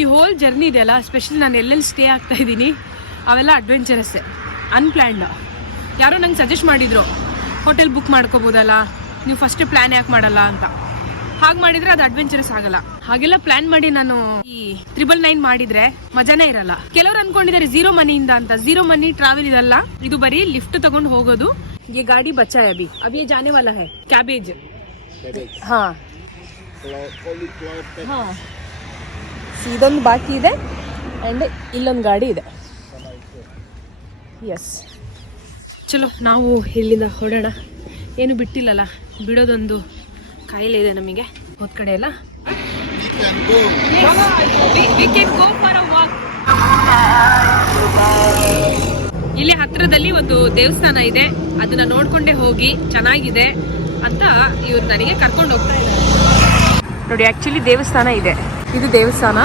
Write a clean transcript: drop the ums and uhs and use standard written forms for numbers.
ಈ hole journey ಇದೆಯಲ್ಲ, specially ನಾನು ಎಲ್ಲೆಲ್ಲಿ ಸ್ಟೇ ಆಗ್ತಾ ಇದ್ದೀನಿ ಅವೆಲ್ಲ ಅಡ್ವೆಂಚರಸ್ಸೇ, ಅನ್ಪ್ಲ್ಯಾನ್ಡ್. ಯಾರೋ ನಂಗೆ ಸಜೆಸ್ಟ್ ಮಾಡಿದ್ರು ಹೋಟೆಲ್ ಬುಕ್ ಮಾಡ್ಕೋಬೋದಲ್ಲ, ನೀವು ಫಸ್ಟ್ ಪ್ಲ್ಯಾನ್ ಯಾಕೆ ಮಾಡಲ್ಲ ಅಂತ. ಹಾಗೆ ಮಾಡಿದ್ರೆ ಅದು ಅಡ್ವೆಂಚರಸ್ ಆಗಲ್ಲ. ಹಾಗೆಲ್ಲ ಪ್ಲಾನ್ ಮಾಡಿ ನಾನು ಈ 999 ಮಾಡಿದ್ರೆ ಮಜಾನೇ ಇರಲ್ಲ. ಕೆಲವರು ಅನ್ಕೊಂಡಿದ್ದಾರೆ ಝೀರೋ ಮನಿಯಿಂದ ಅಂತ. ಝೀರೋ ಮನಿ ಟ್ರಾವೆಲ್ ಇದಲ್ಲ, ಇದು ಬರೀ ಲಿಫ್ಟ್ ತಗೊಂಡು ಹೋಗೋದು. ಈ ಗಾಡಿ ಬಚ್ಚಾ है अभी ये जाने वाला है कैबेज. हाँ हाँ, ಇದೊಂದು ಬಾಕಿ ಇದೆ ಆ್ಯಂಡ್ ಇಲ್ಲೊಂದು ಗಾಡಿ ಇದೆ. ಎಸ್, ಚಲೋ ನಾವು ಇಲ್ಲಿಂದ ಹೊರಡೋಣ. ಏನು ಬಿಟ್ಟಿಲ್ಲಲ್ಲ, ಬಿಡೋದೊಂದು ಕಾಯಿಲೆ ಇದೆ ನಮಗೆ. ಹೋದ ಕಡೆ ಎಲ್ಲ ಇಲ್ಲಿ ಹತ್ರದಲ್ಲಿ ಒಂದು ದೇವಸ್ಥಾನ ಇದೆ, ಅದನ್ನ ನೋಡ್ಕೊಂಡೇ ಹೋಗಿ, ಚೆನ್ನಾಗಿದೆ ಅಂತ ಇವ್ರು ನನಗೆ ಕರ್ಕೊಂಡು ಹೋಗ್ತಾ ಇದ್ದಾರೆ. ನೋಡಿ, ಆಕ್ಚುಲಿ ದೇವಸ್ಥಾನ ಇದೆ, ಇದು ದೇವಸ್ಥಾನ.